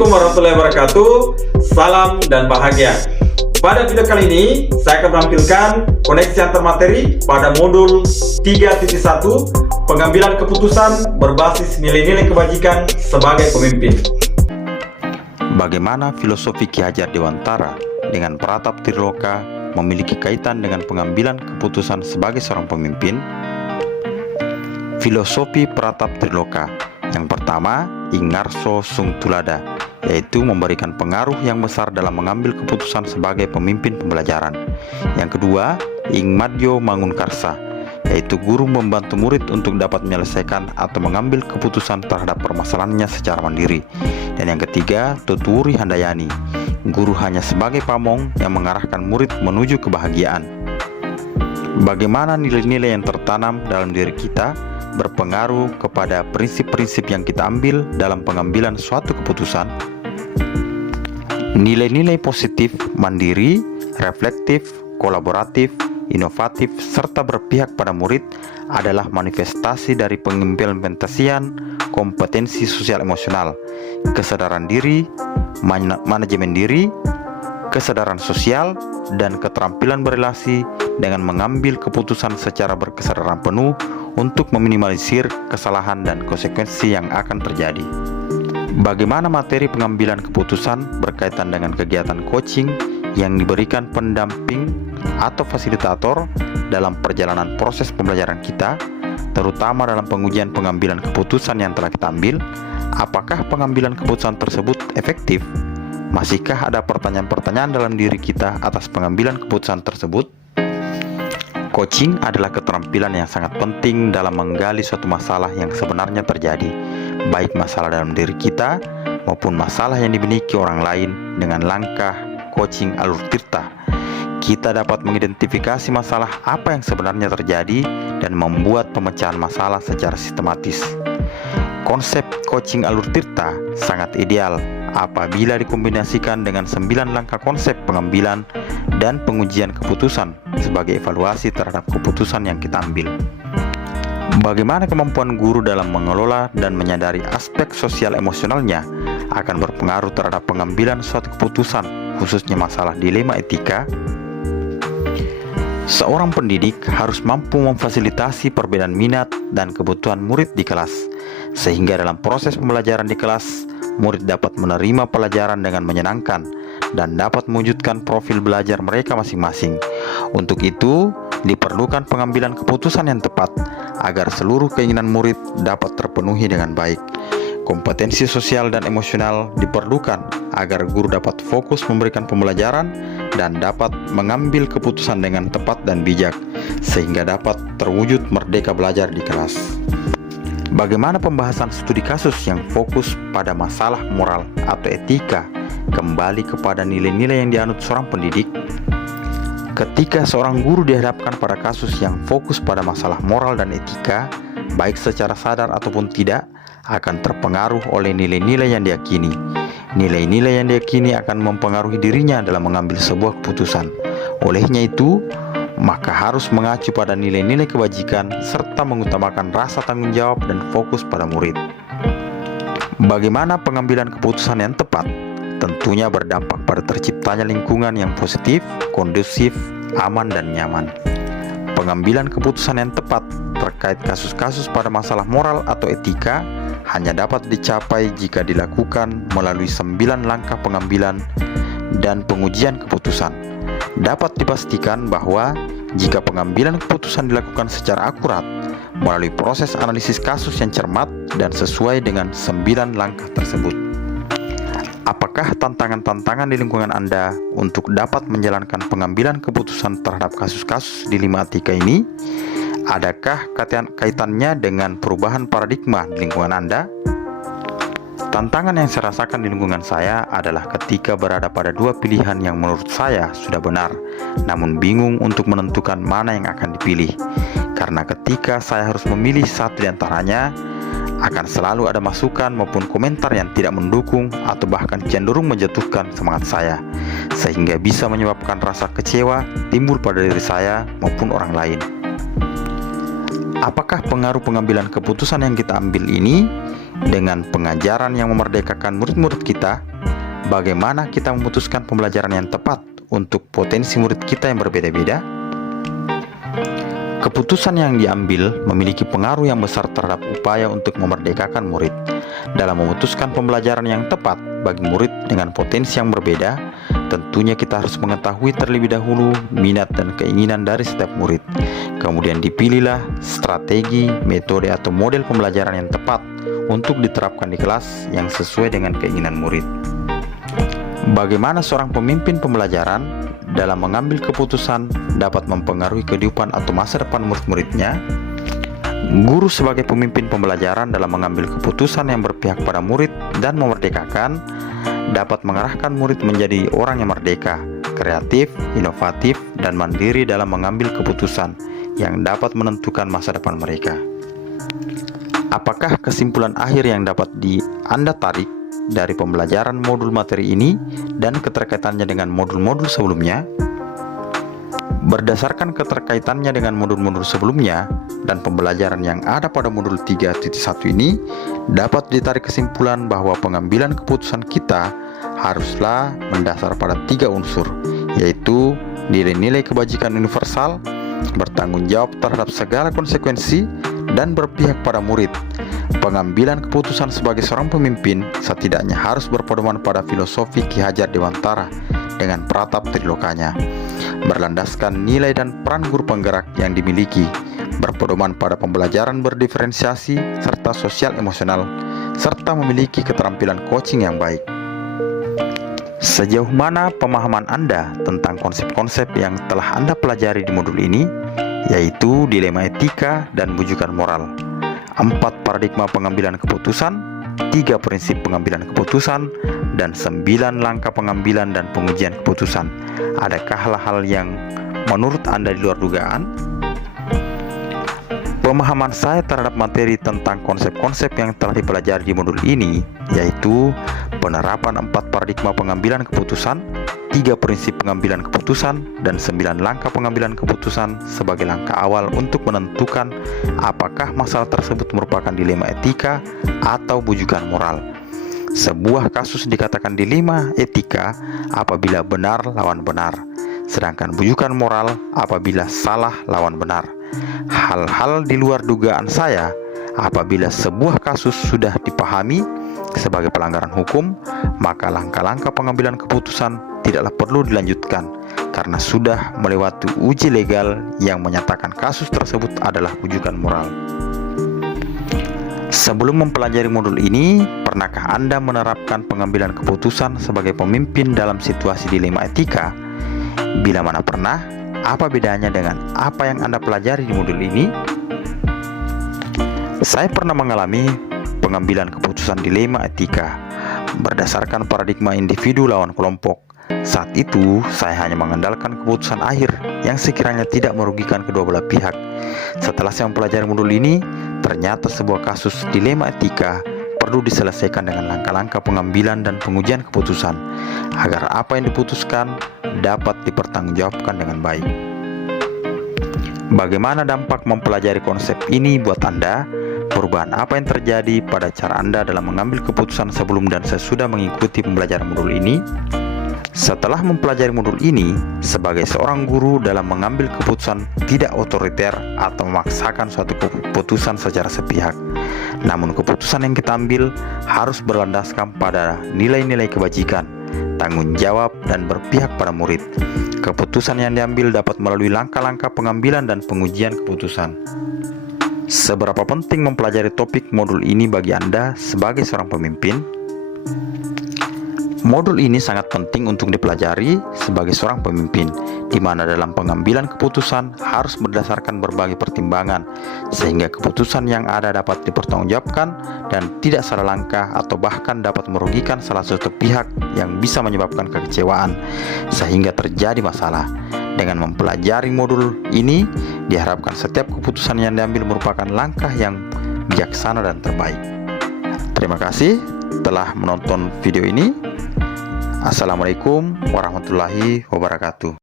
Assalamualaikum warahmatullahi wabarakatuh. Salam dan bahagia. Pada video kali ini, saya akan menampilkan koneksi antar materi pada modul 3.1 pengambilan keputusan berbasis nilai-nilai kebajikan sebagai pemimpin. Bagaimana filosofi Ki Hajar Dewantara dengan Pratap Triloka memiliki kaitan dengan pengambilan keputusan sebagai seorang pemimpin? Filosofi Pratap Triloka yang pertama, Ingarso Sung Tulada, yaitu memberikan pengaruh yang besar dalam mengambil keputusan sebagai pemimpin pembelajaran. Yang kedua, Ingmadyo Mangunkarsa, yaitu guru membantu murid untuk dapat menyelesaikan atau mengambil keputusan terhadap permasalahannya secara mandiri. Dan yang ketiga, Tuturi Handayani, guru hanya sebagai pamong yang mengarahkan murid menuju kebahagiaan. Bagaimana nilai-nilai yang tertanam dalam diri kita berpengaruh kepada prinsip-prinsip yang kita ambil dalam pengambilan suatu keputusan? Nilai-nilai positif, mandiri, reflektif, kolaboratif, inovatif, serta berpihak pada murid adalah manifestasi dari pengimplementasian kompetensi sosial emosional, kesadaran diri, manajemen diri, kesadaran sosial, dan keterampilan berelasi dengan mengambil keputusan secara berkesadaran penuh untuk meminimalisir kesalahan dan konsekuensi yang akan terjadi. Bagaimana materi pengambilan keputusan berkaitan dengan kegiatan coaching yang diberikan pendamping atau fasilitator dalam perjalanan proses pembelajaran kita, terutama dalam pengujian pengambilan keputusan yang telah kita ambil? Apakah pengambilan keputusan tersebut efektif? Masihkah ada pertanyaan-pertanyaan dalam diri kita atas pengambilan keputusan tersebut? Coaching adalah keterampilan yang sangat penting dalam menggali suatu masalah yang sebenarnya terjadi, baik masalah dalam diri kita maupun masalah yang dimiliki orang lain. Dengan langkah coaching alur tirta, kita dapat mengidentifikasi masalah apa yang sebenarnya terjadi dan membuat pemecahan masalah secara sistematis. Konsep coaching alur tirta sangat ideal apabila dikombinasikan dengan 9 langkah konsep pengambilan dan pengujian keputusan sebagai evaluasi terhadap keputusan yang kita ambil. Bagaimana kemampuan guru dalam mengelola dan menyadari aspek sosial emosionalnya akan berpengaruh terhadap pengambilan suatu keputusan, khususnya masalah dilema etika? Seorang pendidik harus mampu memfasilitasi perbedaan minat dan kebutuhan murid di kelas, sehingga dalam proses pembelajaran di kelas, murid dapat menerima pelajaran dengan menyenangkan dan dapat mewujudkan profil belajar mereka masing-masing. Untuk itu, diperlukan pengambilan keputusan yang tepat agar seluruh keinginan murid dapat terpenuhi dengan baik. Kompetensi sosial dan emosional diperlukan agar guru dapat fokus memberikan pembelajaran dan dapat mengambil keputusan dengan tepat dan bijak, sehingga dapat terwujud merdeka belajar di kelas. Bagaimana pembahasan studi kasus yang fokus pada masalah moral atau etika kembali kepada nilai-nilai yang dianut seorang pendidik? Ketika seorang guru dihadapkan pada kasus yang fokus pada masalah moral dan etika, baik secara sadar ataupun tidak, akan terpengaruh oleh nilai-nilai yang diyakini. Nilai-nilai yang diyakini akan mempengaruhi dirinya dalam mengambil sebuah keputusan. Olehnya itu, maka harus mengacu pada nilai-nilai kebajikan serta mengutamakan rasa tanggung jawab dan fokus pada murid. Bagaimana pengambilan keputusan yang tepat? Tentunya berdampak pada terciptanya lingkungan yang positif, kondusif, aman, dan nyaman. Pengambilan keputusan yang tepat terkait kasus-kasus pada masalah moral atau etika hanya dapat dicapai jika dilakukan melalui 9 langkah pengambilan dan pengujian keputusan. Dapat dipastikan bahwa jika pengambilan keputusan dilakukan secara akurat melalui proses analisis kasus yang cermat dan sesuai dengan 9 langkah tersebut. Apakah tantangan-tantangan di lingkungan Anda untuk dapat menjalankan pengambilan keputusan terhadap kasus-kasus dilema etika ini? Adakah kaitannya dengan perubahan paradigma di lingkungan Anda? Tantangan yang saya rasakan di lingkungan saya adalah ketika berada pada dua pilihan yang menurut saya sudah benar, namun bingung untuk menentukan mana yang akan dipilih. Karena ketika saya harus memilih satu di antaranya, akan selalu ada masukan maupun komentar yang tidak mendukung atau bahkan cenderung menjatuhkan semangat saya, sehingga bisa menyebabkan rasa kecewa timbul pada diri saya maupun orang lain. Apakah pengaruh pengambilan keputusan yang kita ambil ini dengan pengajaran yang memerdekakan murid-murid kita bagaimana kita memutuskan pembelajaran yang tepat untuk potensi murid kita yang berbeda-beda? Keputusan yang diambil memiliki pengaruh yang besar terhadap upaya untuk memerdekakan murid. Dalam memutuskan pembelajaran yang tepat bagi murid dengan potensi yang berbeda, tentunya kita harus mengetahui terlebih dahulu minat dan keinginan dari setiap murid. Kemudian dipilihlah strategi, metode atau model pembelajaran yang tepat untuk diterapkan di kelas yang sesuai dengan keinginan murid. Bagaimana seorang pemimpin pembelajaran dalam mengambil keputusan dapat mempengaruhi kehidupan atau masa depan murid-muridnya? Guru sebagai pemimpin pembelajaran dalam mengambil keputusan yang berpihak pada murid dan memerdekakan dapat mengarahkan murid menjadi orang yang merdeka, kreatif, inovatif, dan mandiri dalam mengambil keputusan yang dapat menentukan masa depan mereka. Apakah kesimpulan akhir yang dapat Anda tarik dari pembelajaran modul materi ini dan keterkaitannya dengan modul-modul sebelumnya? Berdasarkan keterkaitannya dengan modul-modul sebelumnya dan pembelajaran yang ada pada modul 3.1 ini, dapat ditarik kesimpulan bahwa pengambilan keputusan kita haruslah mendasar pada 3 unsur, yaitu nilai-nilai kebajikan universal, bertanggung jawab terhadap segala konsekuensi, dan berpihak pada murid. Pengambilan keputusan sebagai seorang pemimpin setidaknya harus berpedoman pada filosofi Ki Hajar Dewantara dengan Pratap Trilokanya, berlandaskan nilai dan peran guru penggerak yang dimiliki, berpedoman pada pembelajaran berdiferensiasi serta sosial emosional, serta memiliki keterampilan coaching yang baik. Sejauh mana pemahaman Anda tentang konsep-konsep yang telah Anda pelajari di modul ini, yaitu dilema etika dan bujukan moral, 4 paradigma pengambilan keputusan, 3 prinsip pengambilan keputusan, dan 9 langkah pengambilan dan pengujian keputusan? Adakah hal-hal yang menurut Anda di luar dugaan? Pemahaman saya terhadap materi tentang konsep-konsep yang telah dipelajari di modul ini, yaitu penerapan 4 paradigma pengambilan keputusan, 3 prinsip pengambilan keputusan, dan 9 langkah pengambilan keputusan sebagai langkah awal untuk menentukan apakah masalah tersebut merupakan dilema etika atau bujukan moral. Sebuah kasus dikatakan dilema etika apabila benar lawan benar, sedangkan bujukan moral apabila salah lawan benar. Hal-hal di luar dugaan saya apabila sebuah kasus sudah dipahami sebagai pelanggaran hukum, maka langkah-langkah pengambilan keputusan tidaklah perlu dilanjutkan karena sudah melewati uji legal yang menyatakan kasus tersebut adalah bujukan moral. Sebelum mempelajari modul ini, pernahkah Anda menerapkan pengambilan keputusan sebagai pemimpin dalam situasi dilema etika? Bila mana pernah, apa bedanya dengan apa yang Anda pelajari di modul ini? Saya pernah mengalami pengambilan keputusan dilema etika berdasarkan paradigma individu lawan kelompok. Saat itu, saya hanya mengandalkan keputusan akhir yang sekiranya tidak merugikan kedua belah pihak. Setelah saya mempelajari modul ini, ternyata sebuah kasus dilema etika perlu diselesaikan dengan langkah-langkah pengambilan dan pengujian keputusan agar apa yang diputuskan dapat dipertanggungjawabkan dengan baik. Bagaimana dampak mempelajari konsep ini buat Anda? Perubahan apa yang terjadi pada cara Anda dalam mengambil keputusan sebelum dan sesudah mengikuti pembelajaran modul ini? Setelah mempelajari modul ini, sebagai seorang guru dalam mengambil keputusan tidak otoriter atau memaksakan suatu keputusan secara sepihak. Namun keputusan yang kita ambil harus berlandaskan pada nilai-nilai kebajikan, tanggung jawab, dan berpihak pada murid. Keputusan yang diambil dapat melalui langkah-langkah pengambilan dan pengujian keputusan. Seberapa penting mempelajari topik modul ini bagi Anda sebagai seorang pemimpin? Modul ini sangat penting untuk dipelajari sebagai seorang pemimpin, di mana dalam pengambilan keputusan harus berdasarkan berbagai pertimbangan, sehingga keputusan yang ada dapat dipertanggungjawabkan dan tidak salah langkah atau bahkan dapat merugikan salah satu pihak yang bisa menyebabkan kekecewaan, sehingga terjadi masalah. Dengan mempelajari modul ini, diharapkan setiap keputusan yang diambil merupakan langkah yang bijaksana dan terbaik. Terima kasih telah menonton video ini. Assalamualaikum warahmatullahi wabarakatuh.